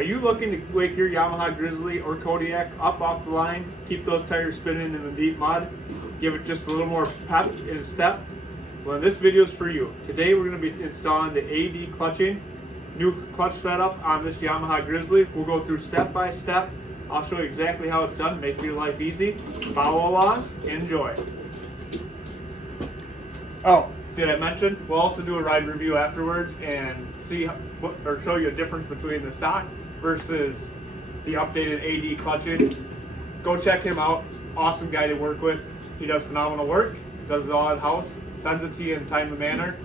Are you looking to wake your Yamaha Grizzly or Kodiak up off the line, keep those tires spinning in the deep mud, give it just a little more pep in a step? Well, this video is for you. Today we're going to be installing the AD clutching, new clutch setup on this Yamaha Grizzly. We'll go through step by step. I'll show you exactly how it's done, make your life easy. Follow along, enjoy. Oh, did I mention we'll also do a ride review afterwards and see or show you a difference between the stock versus the updated AD clutching. Go check him out. Awesome guy to work with. He does phenomenal work. Does it all in-house. Sends it to you in timely manner.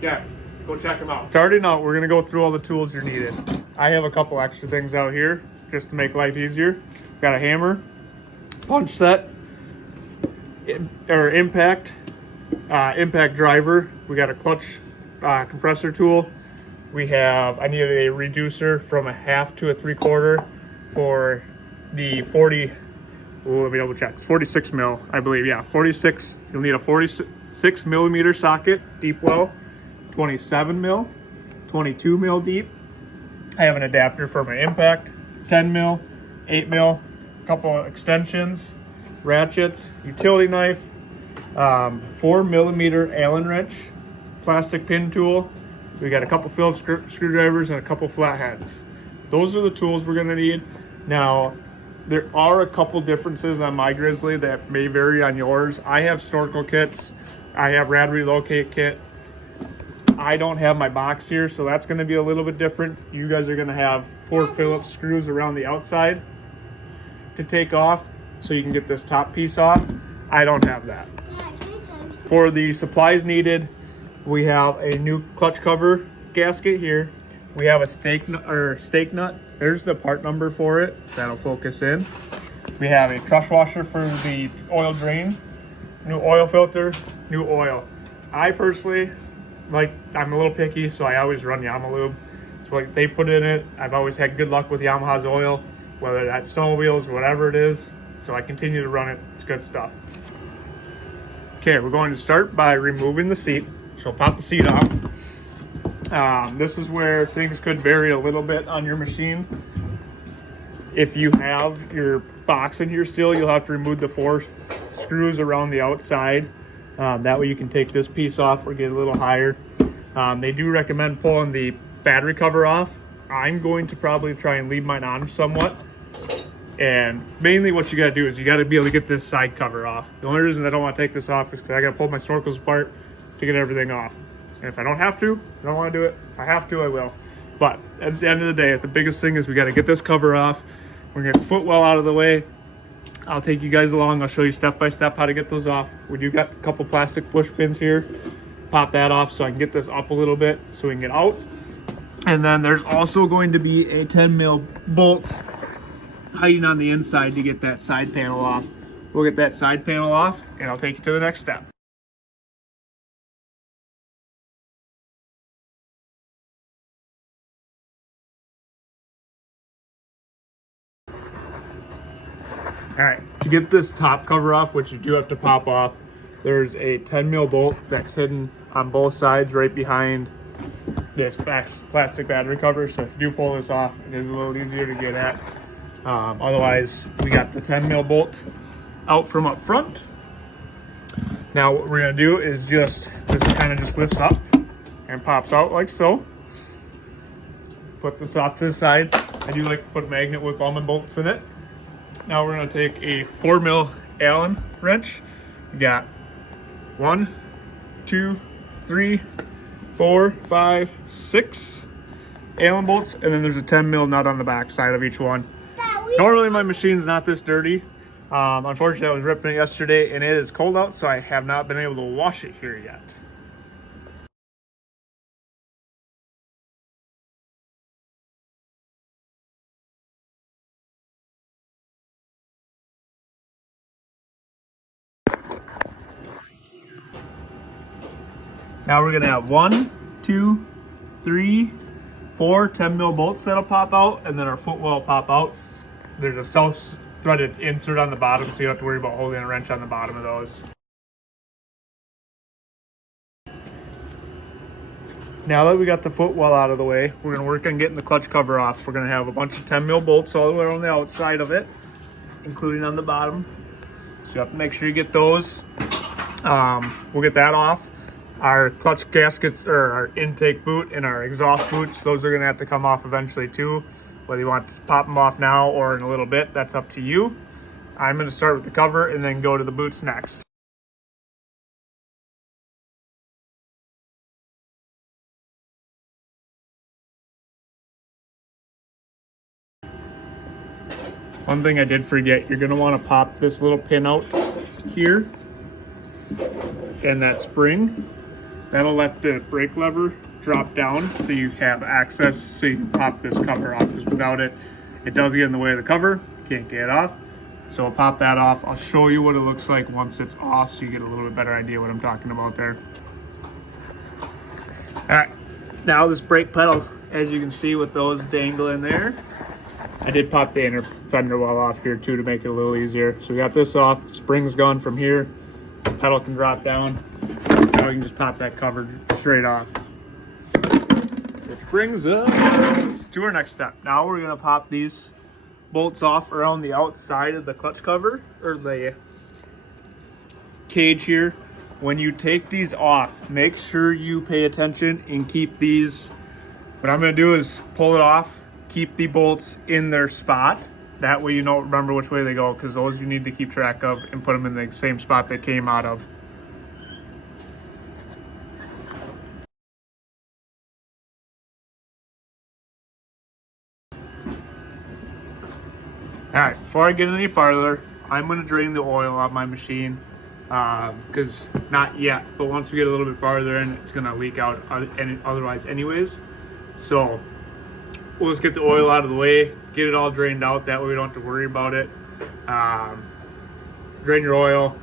Yeah, go check him out. Starting out, we're going to go through all the tools you're needed. I have a couple extra things out here just to make life easier. Got a hammer, punch set, impact driver. We got a clutch compressor tool. I needed a reducer from a 1/2 to a 3/4 for the 40. Let me double check. 46 mil, I believe. Yeah, 46. You'll need a 46 millimeter socket, deep well, 27 mil, 22 mil deep. I have an adapter for my impact, 10 mil, 8 mil, a couple of extensions, ratchets, utility knife, 4 millimeter Allen wrench, plastic pin tool. We got a couple Phillips screwdrivers and a couple flatheads. Those are the tools we're gonna need. Now, there are a couple differences on my Grizzly that may vary on yours. I have snorkel kits. I have rad relocate kit. I don't have my box here, so that's gonna be a little bit different. You guys are gonna have 4 Phillips screws around the outside to take off so you can get this top piece off. I don't have that. For the supplies needed, we have a new clutch cover gasket here. We have a stake nut. There's the part number for it. That'll focus in. We have a crush washer for the oil drain, new oil filter, new oil. I personally, I'm a little picky, so I always run Yamaha lube. It's what they put in it. I've always had good luck with Yamaha's oil, whether that's snowmobiles or whatever it is. So I continue to run it. It's good stuff. Okay, we're going to start by removing the seat. So pop the seat off. This is where things could vary a little bit on your machine. If you have your box in here still, you'll have to remove the 4 screws around the outside. That way you can take this piece off or get a little higher. They do recommend pulling the battery cover off. I'm going to probably try and leave mine on somewhat. And mainly what you gotta do is you gotta be able to get this side cover off. The only reason I don't wanna take this off is because I gotta pull my snorkels apart to get everything off. And if I don't have to, I don't want to do it. If I have to, I will. But at the end of the day, the biggest thing is we got to get this cover off. We're going to get the footwell out of the way. I'll take you guys along. I'll show you step by step how to get those off. We do got a couple plastic push pins here. Pop that off so I can get this up a little bit so we can get out. And then there's also going to be a 10 mil bolt hiding on the inside to get that side panel off. We'll get that side panel off and I'll take you to the next step. All right, to get this top cover off, which you do have to pop off, there's a 10 mil bolt that's hidden on both sides right behind this plastic battery cover. So if you do pull this off, it is a little easier to get at. Otherwise, we got the 10 mil bolt out from up front. Now what we're gonna do is this kind of just lifts up and pops out like so. Put this off to the side. I do like to put a magnet with almond bolts in it. Now we're gonna take a 4 mil Allen wrench. We got 1, 2, 3, 4, 5, 6 Allen bolts, and then there's a 10 mil nut on the back side of each one. Normally my machine's not this dirty. Unfortunately I was ripping it yesterday and it is cold out, so I have not been able to wash it here yet. Now we're gonna have 1, 2, 3, 4 10 mil bolts that'll pop out, and then our footwell will pop out. There's a self-threaded insert on the bottom, so you don't have to worry about holding a wrench on the bottom of those. Now that we got the footwell out of the way, we're gonna work on getting the clutch cover off. We're gonna have a bunch of 10 mil bolts all the way around the outside of it, including on the bottom. So you have to make sure you get those. We'll get that off. Our clutch gaskets, or our intake boot and our exhaust boots, those are gonna have to come off eventually too. Whether you want to pop them off now or in a little bit, that's up to you. I'm gonna start with the cover and then go to the boots next. One thing I did forget, you're gonna wanna pop this little pin out here and that spring. That'll let the brake lever drop down so you have access, so you can pop this cover off, because without it, it does get in the way of the cover, can't get it off. So I'll pop that off. I'll show you what it looks like once it's off so you get a little bit better idea what I'm talking about there. All right, now this brake pedal, as you can see with those dangling there, I did pop the inner fender well off here too to make it a little easier. So we got this off, spring's gone from here, the pedal can drop down. Now we can just pop that cover straight off. Which brings us to our next step. Now we're gonna pop these bolts off around the outside of the clutch cover, or the cage here. When you take these off, make sure you pay attention and keep these. What I'm gonna do is pull it off, keep the bolts in their spot. That way you don't remember which way they go, because those you need to keep track of and put them in the same spot they came out of. All right, before I get any farther, I'm gonna drain the oil off my machine, because not yet, but once we get a little bit farther in, it's gonna leak out otherwise anyways. So we'll just get the oil out of the way, get it all drained out, that way we don't have to worry about it. Drain your oil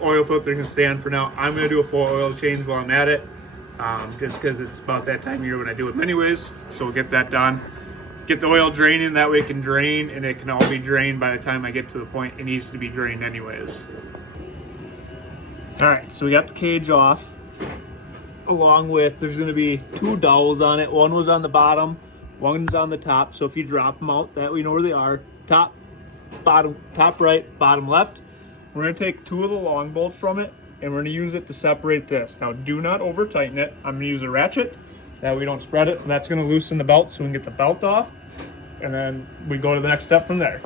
filter can stand for now. I'm gonna do a full oil change while I'm at it, just because it's about that time of year when I do it anyways, so we'll get that done. Get the oil draining, that way it can drain, and it can all be drained by the time I get to the point it needs to be drained anyways. All right, so we got the cage off, along with, there's gonna be two dowels on it. One was on the bottom, one's on the top, so if you drop them out, that way you know where they are. Top, bottom, top right, bottom left. We're gonna take two of the long bolts from it, and we're gonna use it to separate this. Now do not over tighten it. I'm gonna use a ratchet, that way we don't spread it, and that's gonna loosen the belt so we can get the belt off, and then we go to the next step from there.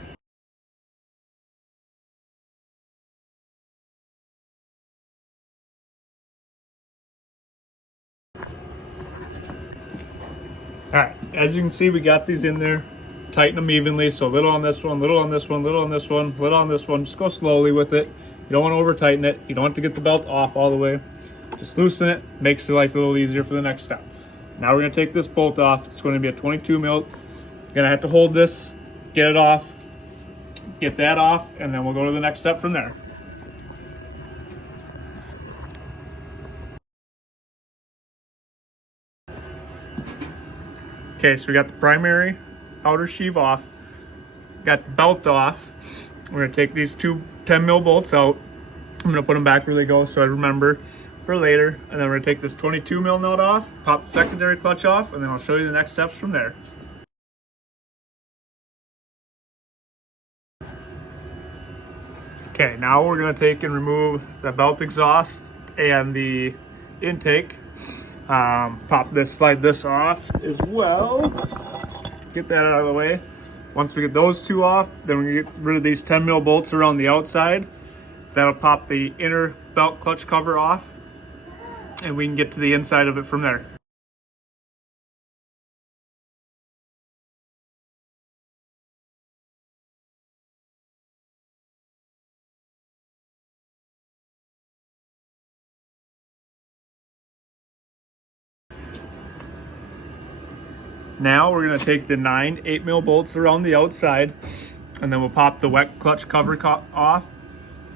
All right, as you can see, we got these in there. Tighten them evenly, so little on this one, little on this one, little on this one, little on this one. Just go slowly with it. You don't want to over tighten it. You don't have to get the belt off all the way. Just loosen it, makes your life a little easier for the next step. Now we're gonna take this bolt off. It's gonna be a 22 mil. You're gonna have to hold this, get it off, get that off, and then we'll go to the next step from there. Okay, so we got the primary outer sheave off, got the belt off. We're gonna take these two 10 mil bolts out. I'm gonna put them back where they go so I remember for later. And then we're gonna take this 22 mil nut off, pop the secondary clutch off, and then I'll show you the next steps from there. Okay, now we're gonna take and remove the belt exhaust and the intake. Pop this, slide this off as well. Get that out of the way. Once we get those two off, then we're gonna get rid of these 10 mil bolts around the outside. That'll pop the inner belt clutch cover off, and we can get to the inside of it from there. Now we're gonna take the 9 8 mil bolts around the outside, and then we'll pop the wet clutch cover off.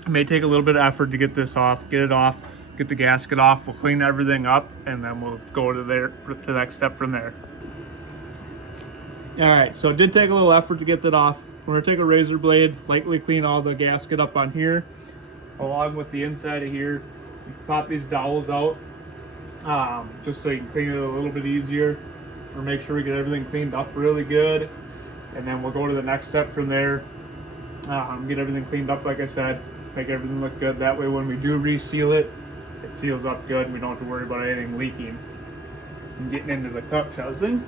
It may take a little bit of effort to get this off, get it off, get the gasket off. We'll clean everything up, and then we'll go to the next step from there. All right, so it did take a little effort to get that off. We're gonna take a razor blade, lightly clean all the gasket up on here, along with the inside of here. Pop these dowels out. just so you can clean it a little bit easier, or make sure we get everything cleaned up really good. And then we'll go to the next step from there. Get everything cleaned up, like I said, make everything look good. That way when we do reseal it, it seals up good and we don't have to worry about anything leaking. And getting into the cup housing.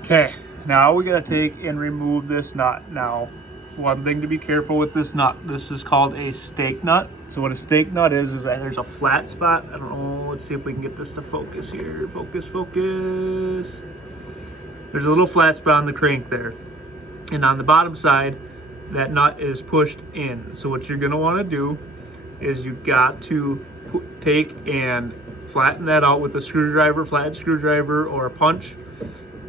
Okay, now we gotta take and remove this nut. Now, one thing to be careful with this nut, this is called a stake nut. So what a stake nut is that there's a flat spot. I don't know, let's see if we can get this to focus here. Focus, focus. There's a little flat spot on the crank there. And on the bottom side, that nut is pushed in. So what you're gonna wanna do is you got to take and flatten that out with a screwdriver, flathead screwdriver or a punch.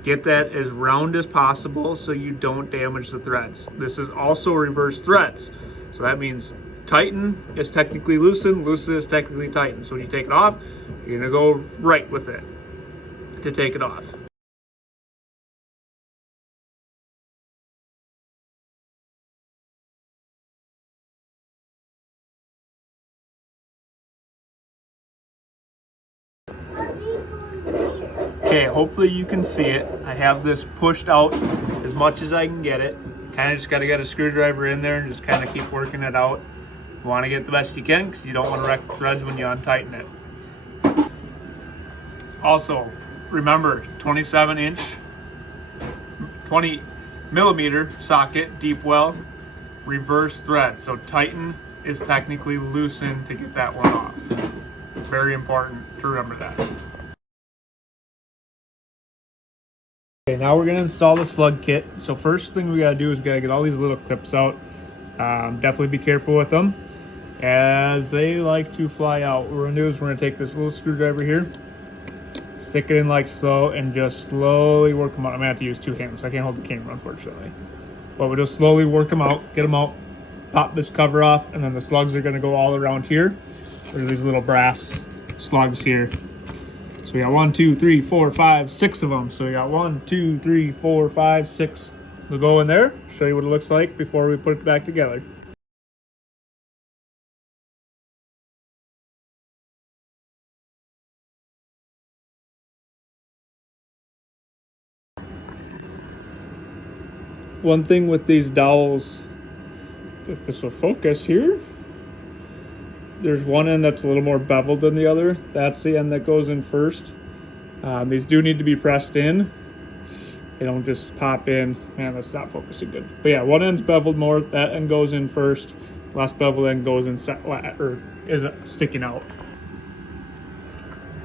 Get that as round as possible so you don't damage the threads. This is also reverse threads. So that means tighten is technically loosen, loosen is technically tighten. So when you take it off, you're gonna go right with it to take it off. Okay, hopefully you can see it. I have this pushed out as much as I can get it. Kind of just got to get a screwdriver in there and just kind of keep working it out. You want to get the best you can because you don't want to wreck the threads when you untighten it. Also, remember 27-inch, 20 millimeter socket, deep well, reverse thread. So tighten is technically loosen to get that one off. Very important to remember that. Okay, now we're going to install the slug kit. So first thing we got to do is we got to get all these little clips out. Definitely be careful with them as they like to fly out. What we're going to do is we're going to take this little screwdriver here, stick it in like so, and just slowly work them out. I'm going to have to use two hands, so I can't hold the camera, unfortunately. But we'll just slowly work them out, get them out, pop this cover off, and then the slugs are going to go all around here. There's these little brass slugs here. So we got 1, 2, 3, 4, 5, 6 of them. So we got 1, 2, 3, 4, 5, 6. We'll go in there, show you what it looks like before we put it back together. One thing with these dowels, if this will focus here, there's one end that's a little more beveled than the other. That's the end that goes in first. These do need to be pressed in. They don't just pop in. Man, that's not focusing good. But yeah, one end's beveled more. That end goes in first. Last beveled end goes in or is sticking out.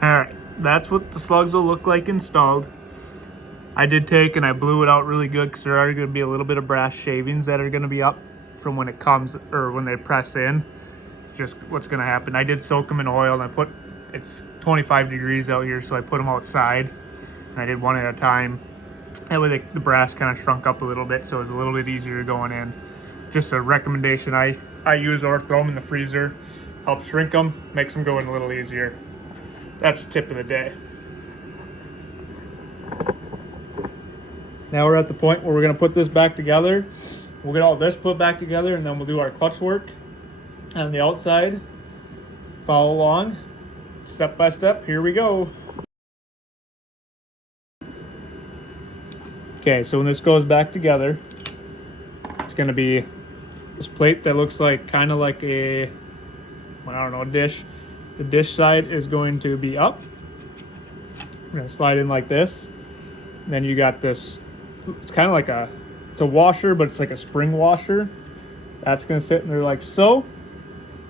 All right, that's what the slugs will look like installed. I did take and I blew it out really good because there are going to be a little bit of brass shavings that are going to be up from when it comes or when they press in. Just what's going to happen. I did soak them in oil and it's 25 degrees out here, so I put them outside and I did one at a time. That way the brass kind of shrunk up a little bit, so it's a little bit easier going in. Just a recommendation I use, or throw them in the freezer. Helps shrink them, makes them go in a little easier. That's tip of the day. Now we're at the point where we're going to put this back together. We'll get all this put back together and then we'll do our clutch work on the outside. Follow along step by step. Here we go. Okay, so when this goes back together, it's going to be this plate that looks like kind of like a, I don't know, a dish. The dish side is going to be up. We're going to slide in like this. And then you got this, it's kind of like it's a washer, but it's like a spring washer. That's going to sit in there like so.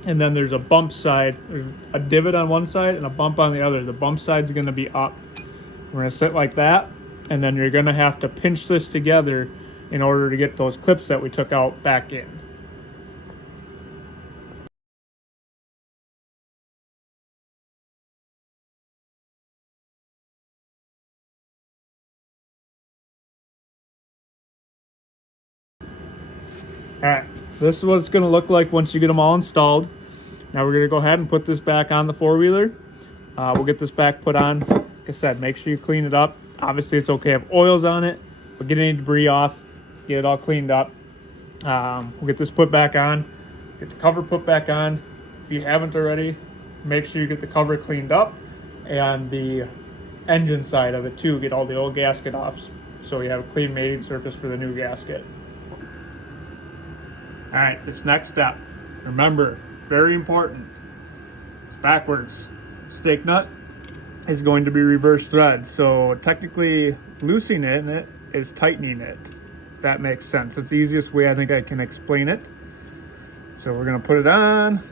And then there's a bump side. There's a divot on one side and a bump on the other. The bump side's going to be up. We're going to sit like that. And then you're going to have to pinch this together in order to get those clips that we took out back in. All right, this is what it's going to look like once you get them all installed. Now we're going to go ahead and put this back on the four-wheeler. We'll get this back put on. Like I said, make sure you clean it up. Obviously, it's okay if oil's on it, but get any debris off, get it all cleaned up. We'll get this put back on, get the cover put back on. If you haven't already, Make sure you get the cover cleaned up and the engine side of it too. Get all the old gasket off so you have a clean mating surface for the new gasket. All right, this next step, remember, very important, it's backwards. Stake nut is going to be reverse thread, so technically loosening it is tightening it. If that makes sense. It's the easiest way I think I can explain it. So we're gonna put it on.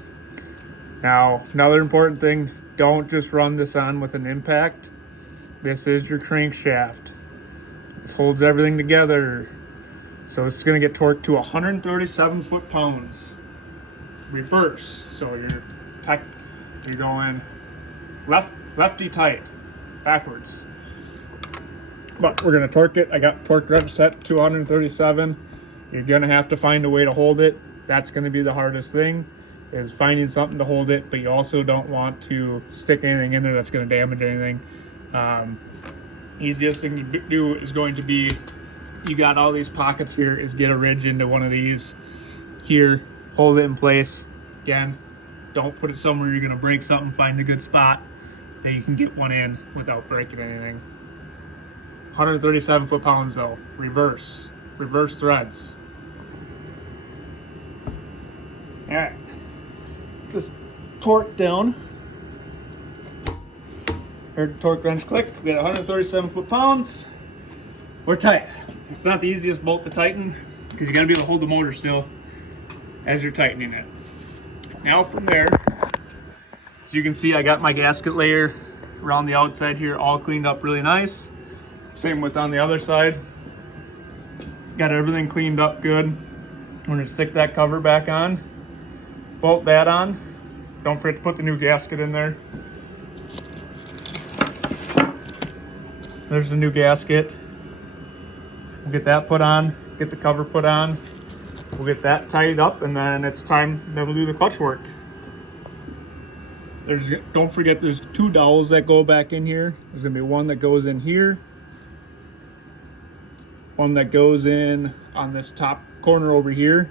Now, another important thing, don't just run this on with an impact. This is your crankshaft. This holds everything together. So it's gonna get torqued to 137 foot-pounds. Reverse. So you're going lefty tight, backwards. But we're gonna torque it. I got torque rev set to 137. You're gonna have to find a way to hold it. That's gonna be the hardest thing, is finding something to hold it, but you also don't want to stick anything in there that's gonna damage anything. Easiest thing to do is going to be, you got all these pockets here, is get a ridge into one of these here, hold it in place. Again, don't put it somewhere you're gonna break something. Find a good spot that you can get one in without breaking anything. 137 foot-pounds though, reverse threads. All right, just torque down. Heard the torque wrench click. We got 137 foot-pounds. We're tight. It's not the easiest bolt to tighten because you got to be able to hold the motor still as you're tightening it. Now from there, as you can see, I got my gasket layer around the outside here all cleaned up really nice. Same with on the other side. Got everything cleaned up good. I'm going to stick that cover back on. Bolt that on. Don't forget to put the new gasket in there. There's the new gasket. We'll get that put on, get the cover put on. We'll get that tied up, and then it's time that we'll do the clutch work. Don't forget there's two dowels that go back in here. There's gonna be one that goes in here, one that goes in on this top corner over here.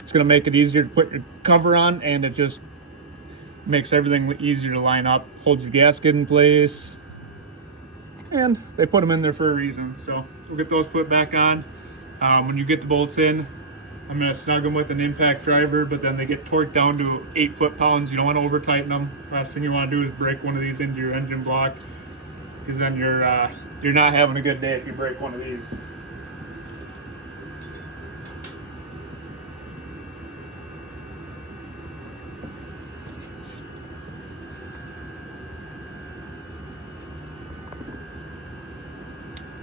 It's gonna make it easier to put your cover on, and it just makes everything easier to line up, holds your gasket in place. And they put them in there for a reason. So we'll get those put back on. When you get the bolts in, I'm gonna snug them with an impact driver, but then they get torqued down to 8 foot-pounds. You don't want to over tighten them. Last thing you want to do is break one of these into your engine block, because then you're not having a good day if you break one of these.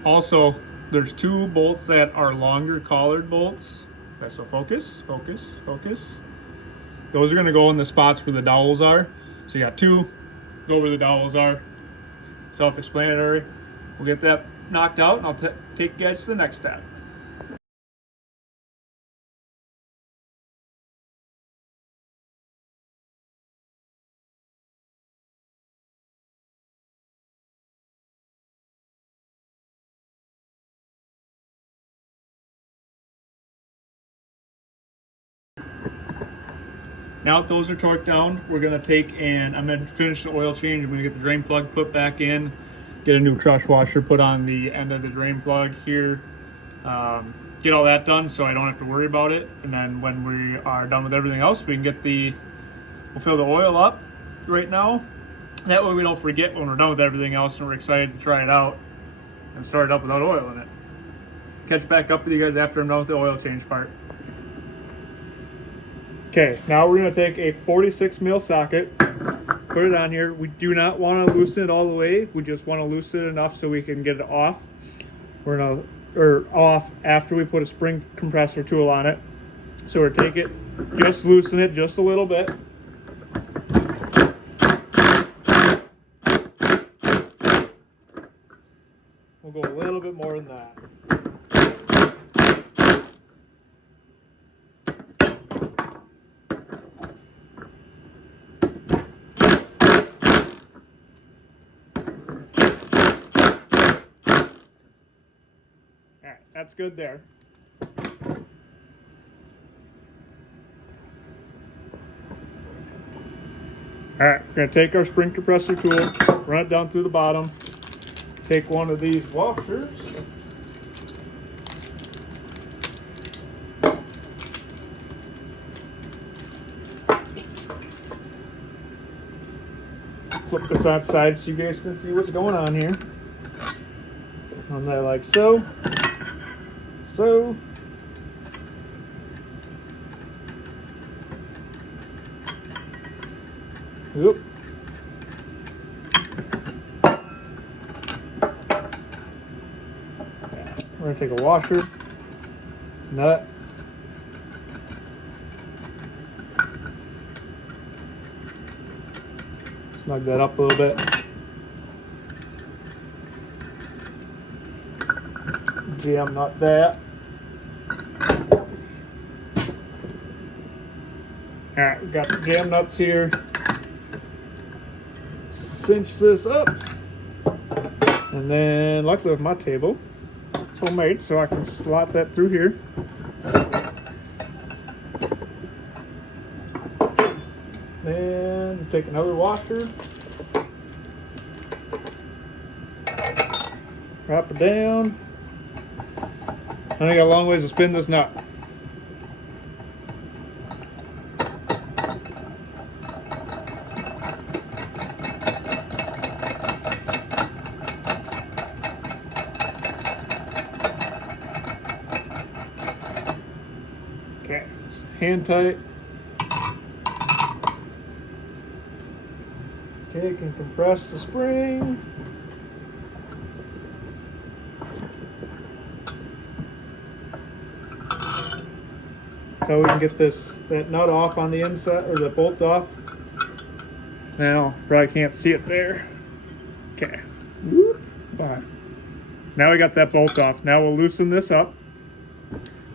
Also, there's two bolts that are longer collared bolts. Okay, so focus. Those are gonna go in the spots where the dowels are. So you got two, go where the dowels are. Self-explanatory. We'll get that knocked out, and I'll take you guys to the next step. Now that those are torqued down, we're gonna take and I'm gonna finish the oil change. I'm gonna get the drain plug put back in, get a new crush washer put on the end of the drain plug here. Get all that done so I don't have to worry about it. And then when we are done with everything else, we can we'll fill the oil up right now. That way we don't forget when we're done with everything else and we're excited to try it out and start it up without oil in it. Catch back up with you guys after I'm done with the oil change part. Okay, now we're going to take a 46 mil socket, put it on here. We do not want to loosen it all the way. We just want to loosen it enough so we can get it off. We're going to, off after we put a spring compressor tool on it. So we're take it, just loosen it just a little bit. We'll go a little bit more than that. That's good there. right, we're gonna take our spring compressor tool, run it down through the bottom, take one of these washers, flip this outside so you guys can see what's going on here. On that like so. So. Oop. We're gonna take a washer, nut, snug that up a little bit. Jam nut that. Alright, we got the jam nuts here. Cinch this up. And then, luckily with my table, it's homemade, so I can slot that through here. Then take another washer. Drop it down. I got a long ways to spin this nut. Okay, hand tight. Take and compress the spring. So we can get that nut off on the inside, or the bolt off. Now, probably can't see it there. Okay. Now we got that bolt off. Now we'll loosen this up,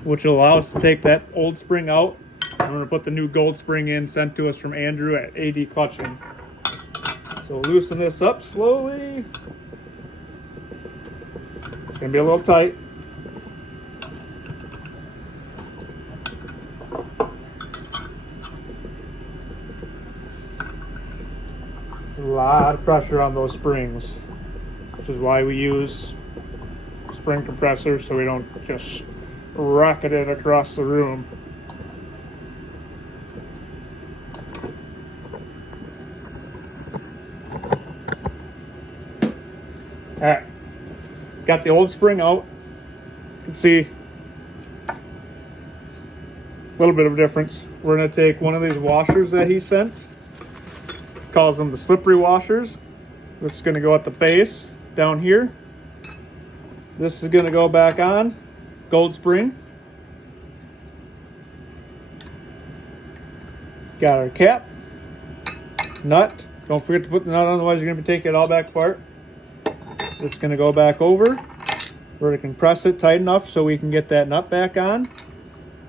which will allow us to take that old spring out. I'm going to put the new gold spring in, sent to us from Andrew at AD Clutching. So we'll loosen this up slowly. It's going to be a little tight. A lot of pressure on those springs, which is why we use spring compressor, so we don't just rocket it across the room. All right, got the old spring out. You can see a little bit of a difference. We're gonna take one of these washers that he sent. Calls them the slippery washers. This is going to go at the base down here. This is going to go back on. Gold spring. Got our cap. Nut. Don't forget to put the nut on, otherwise you're going to be taking it all back apart. This is going to go back over. We're going to compress it tight enough so we can get that nut back on.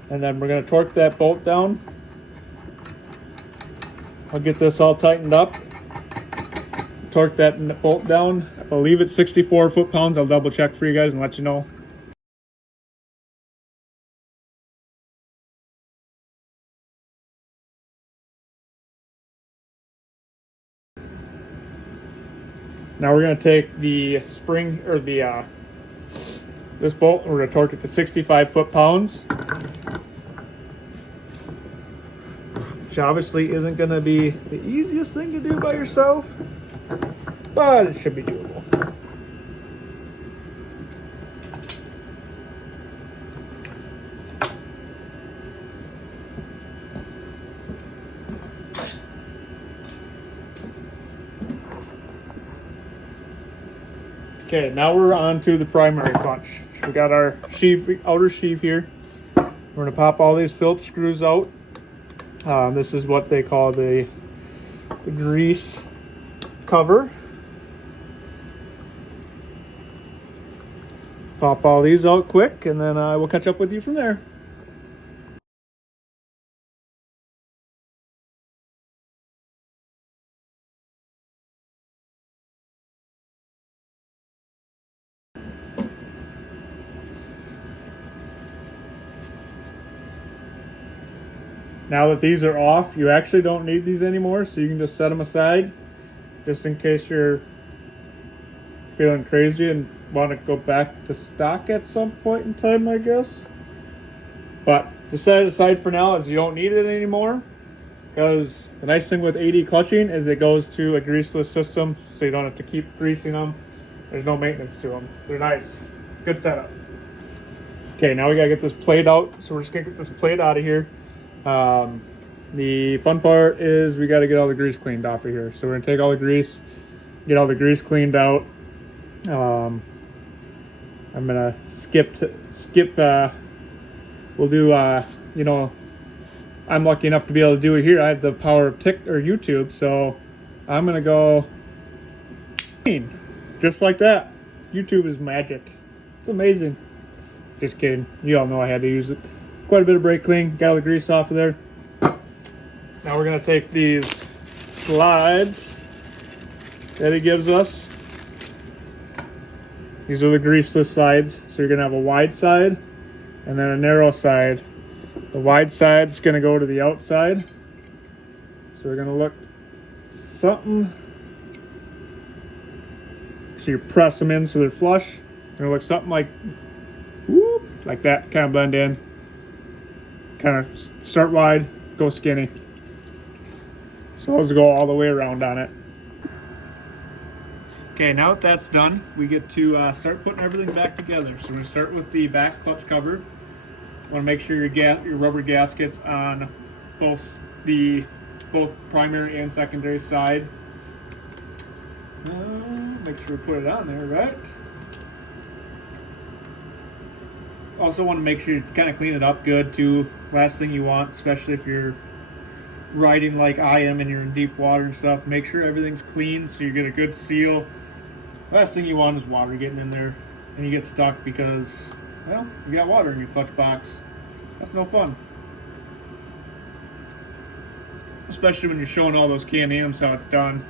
And then we're going to torque that bolt down. I'll get this all tightened up. Torque that bolt down. I believe it's 64 foot-pounds. I'll double check for you guys and let you know. Now we're going to take the spring, or the this bolt, and we're going to torque it to 65 foot-pounds. Which obviously isn't going to be the easiest thing to do by yourself, but it should be doable. Okay, now we're on to the primary clutch. We got our sheave, outer sheave here. We're going to pop all these Phillips screws out. This is what they call the grease cover. Pop all these out quick, and then we'll catch up with you from there. Now that these are off, you actually don't need these anymore, so you can just set them aside just in case you're feeling crazy and want to go back to stock at some point in time, I guess. But to set it aside for now is you don't need it anymore, because the nice thing with AD clutching is it goes to a greaseless system, so you don't have to keep greasing them. There's no maintenance to them. They're nice. Good setup. Okay, now we gotta get this plate out, so we're just gonna get this plate out of here. The fun part is we gotta get all the grease cleaned off of here. So we're gonna take all the grease, get all the grease cleaned out. I'm gonna skip, we'll do, you know, I'm lucky enough to be able to do it here. I have the power of YouTube, so I'm gonna go just like that. YouTube is magic. It's amazing. Just kidding. You all know I had to use it. Quite a bit of brake clean. Got all the grease off of there. Now we're gonna take these slides that he gives us. These are the greaseless sides. So you're gonna have a wide side and then a narrow side. The wide side's gonna go to the outside. So they're gonna look something. So you press them in so they're flush. They're gonna look something like, whoop, like that. Kind of blend in. Kind of start wide, go skinny. So those go all the way around on it. Okay, now that that's done, we get to start putting everything back together. So we're gonna start with the back clutch cover. Want to make sure your rubber gaskets on both primary and secondary side. Make sure we put it on there, right? Also want to make sure you kind of clean it up good too. Last thing you want, especially if you're riding like I am and you're in deep water and stuff, make sure everything's clean so you get a good seal. Last thing you want is water getting in there and you get stuck because, well, you got water in your clutch box. That's no fun. Especially when you're showing all those Can-Ams how it's done.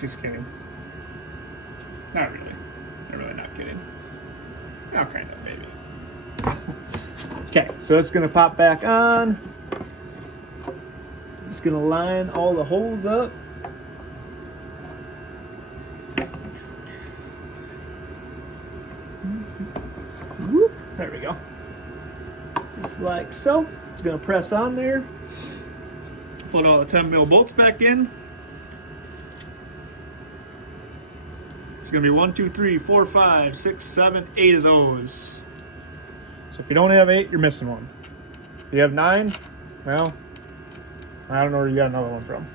Just kidding. Not really. I'm really not kidding. Oh, kind of, maybe. Okay, so it's gonna pop back on. Just gonna line all the holes up. Whoop, there we go. Just like so. It's gonna press on there. Put all the 10mm bolts back in. It's gonna be 1, 2, 3, 4, 5, 6, 7, 8 of those. So if you don't have 8, you're missing one. If you have 9, well, I don't know where you got another one from.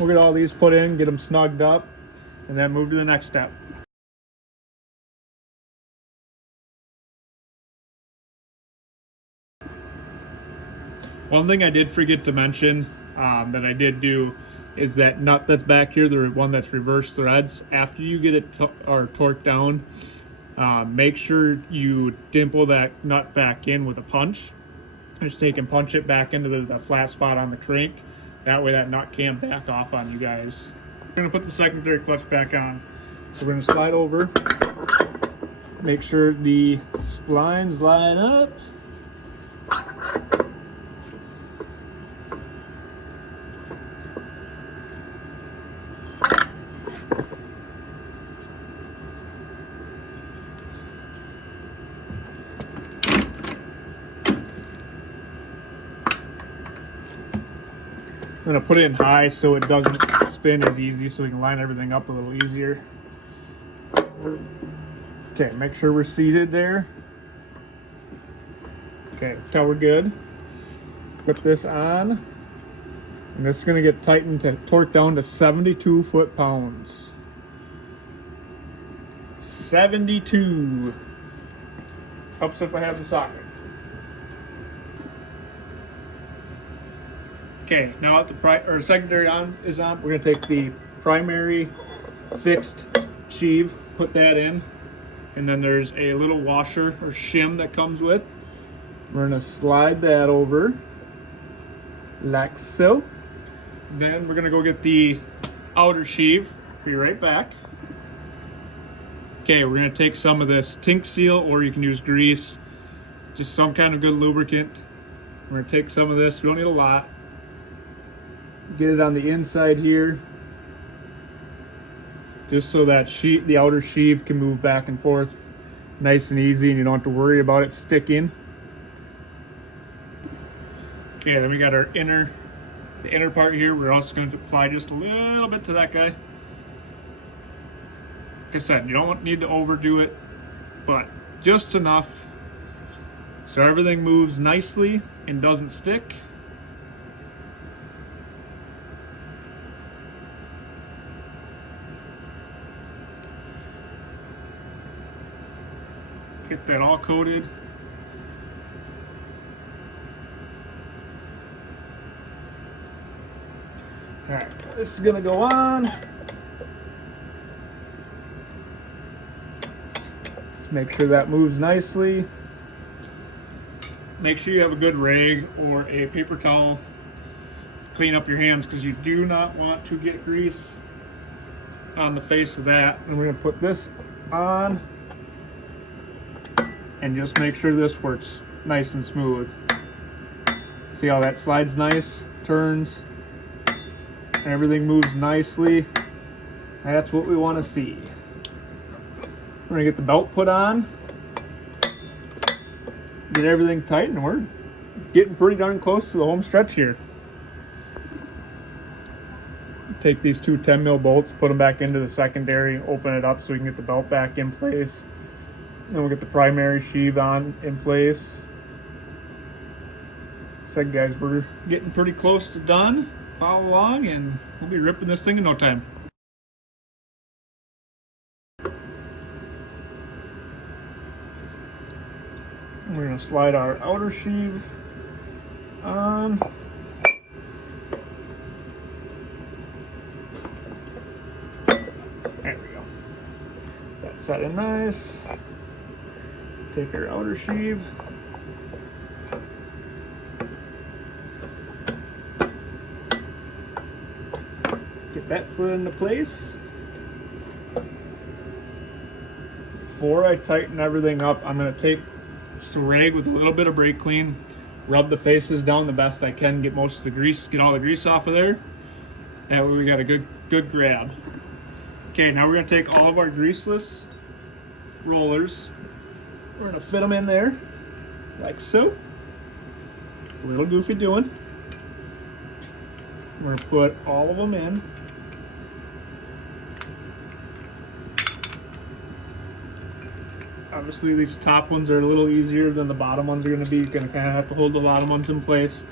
We'll get all these put in, get them snugged up, and then move to the next step. One thing I did forget to mention that I did do is that nut that's back here, the one that's reverse threads, after you get it torqued down, make sure you dimple that nut back in with a punch. Just take and punch it back into the flat spot on the crank. That way that nut can't back off on you guys. We're gonna put the secondary clutch back on. So we're gonna slide over, make sure the splines line up. I'm gonna put it in high so it doesn't spin as easy, so we can line everything up a little easier. Okay, make sure we're seated there. Okay, till we're good. Put this on, and this is gonna get tightened to torque down to 72 foot-pounds. 72. Helps if I have the socket. Okay, now that the secondary is on, we're gonna take the primary fixed sheave, put that in, and then there's a little washer or shim that comes with. We're gonna slide that over like so. Then we're gonna go get the outer sheave. Be right back. Okay, we're gonna take some of this Tink Seal, or you can use grease, just some kind of good lubricant. We're gonna take some of this, we don't need a lot. Get it on the inside here, just so that the outer sheave can move back and forth nice and easy, and you don't have to worry about it sticking. Okay, then we got our the inner part here. We're also going to apply just a little bit to that guy. Like I said, you don't need to overdo it, but just enough so everything moves nicely and doesn't stick. Get that all coated. All right, this is gonna go on. Let's make sure that moves nicely. Make sure you have a good rag or a paper towel. Clean up your hands, because you do not want to get grease on the face of that. And we're gonna put this on and just make sure this works nice and smooth. See how that slides nice, turns, and everything moves nicely. That's what we want to see. We're gonna get the belt put on, get everything tight, and we're getting pretty darn close to the home stretch here. Take these two 10 mil bolts, put them back into the secondary, open it up so we can get the belt back in place. Then we'll get the primary sheave on in place. Said guys, we're getting pretty close to done. Follow along and we'll be ripping this thing in no time. We're going to slide our outer sheave on. There we go. That's set in nice. Take our outer sheave. Get that slid into place. Before I tighten everything up, I'm going to take just a rag with a little bit of brake clean, rub the faces down the best I can, get most of the grease, get all the grease off of there. That way we got a good grab. Okay, now we're going to take all of our greaseless rollers. We're going to fit them in there like so. It's a little goofy doing. We're going to put all of them in. Obviously these top ones are a little easier than the bottom ones are going to be. You're going to kind of have to hold the bottom ones in place.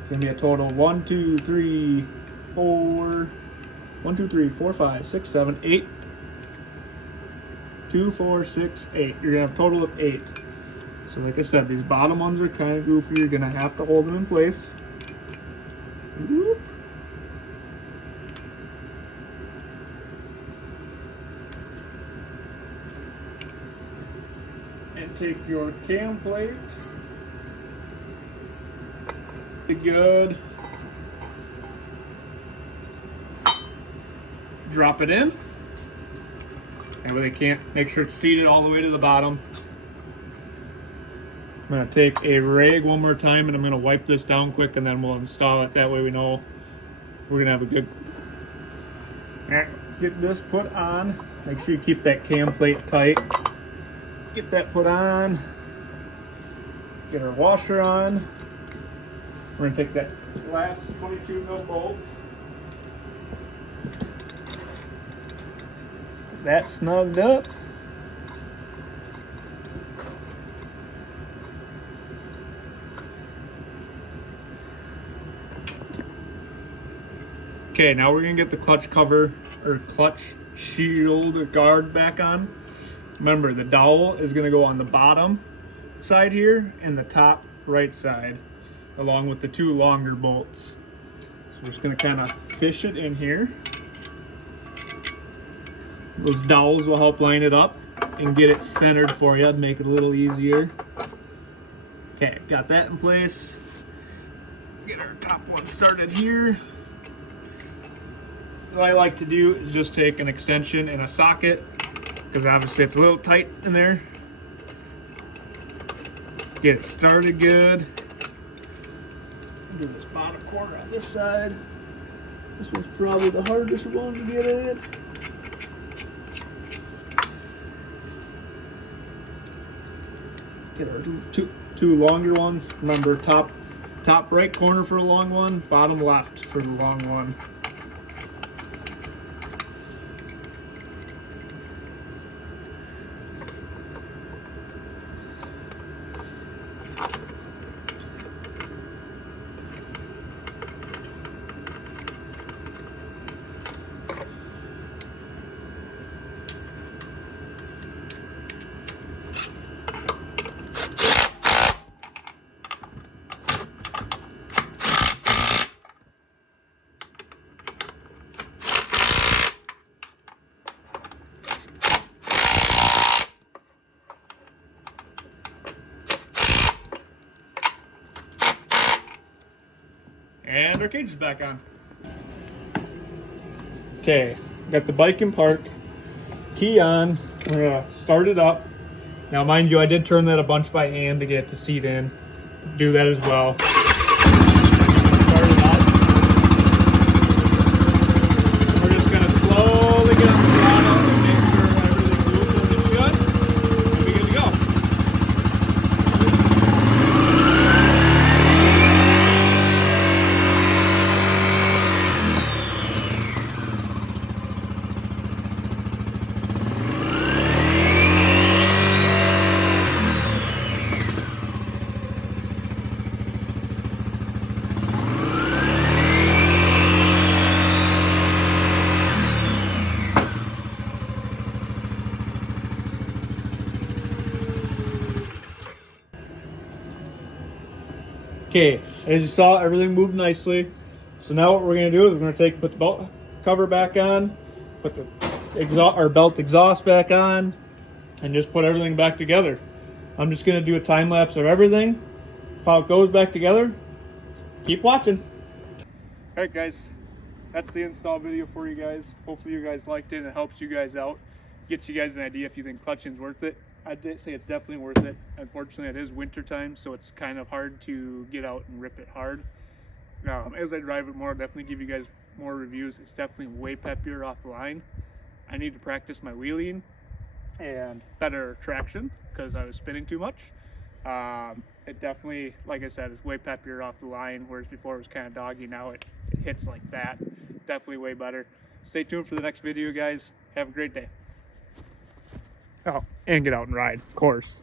It's going to be a total of 1, 2, 3, 4, 1, 2, 3, 4, 5, 6, 7, 8. 2, 4, 6, 8. You're going to have a total of 8. So like I said, these bottom ones are kind of goofy. You're going to have to hold them in place. Whoop. And take your cam plate. Be good. Drop it in. And when they can't, make sure it's seated all the way to the bottom. I'm going to take a rag one more time and I'm going to wipe this down quick and then we'll install it. That way we know we're going to have a good... Alright, get this put on. Make sure you keep that cam plate tight. Get that put on. Get our washer on. We're going to take that last 22 mil bolt. That snugged up. Okay, now we're gonna get the clutch cover or clutch shield or guard back on. Remember, the dowel is gonna go on the bottom side here and the top right side, along with the two longer bolts. So we're just gonna kind of fish it in here. Those dowels will help line it up and get it centered for you and make it a little easier. Okay, got that in place. Get our top one started here. What I like to do is just take an extension and a socket, because obviously it's a little tight in there. Get it started good. Do this bottom corner on this side. This one's probably the hardest one to get in. Get our two longer ones. Remember, top right corner for a long one, bottom left for the long one. And our cage is back on. Okay, got the bike in park, key on. We're gonna start it up. Now, mind you, I did turn that a bunch by hand to get the seat in. Do that as well. Start it up. We're just gonna slowly get on the throttle and make sure everything's loose and it's good, and we're good to go. Okay, as you saw, everything moved nicely. So now what we're going to do is we're going to put the belt cover back on, put the belt exhaust back on, and just put everything back together. I'm just going to do a time lapse of everything, how it goes back together. Keep watching. All right, guys, that's the install video for you guys. Hopefully you guys liked it and it helps you guys out, gets you guys an idea if you think clutching's worth it. I'd say it's definitely worth it. Unfortunately, it is winter time, so it's kind of hard to get out and rip it hard. As I drive it more, I'll definitely give you guys more reviews. It's definitely way peppier off the line. I need to practice my wheeling and better traction because I was spinning too much. It definitely, like I said, is way peppier off the line, whereas before it was kind of doggy. Now it hits like that. Definitely way better. Stay tuned for the next video, guys. Have a great day. Oh, and get out and ride, of course.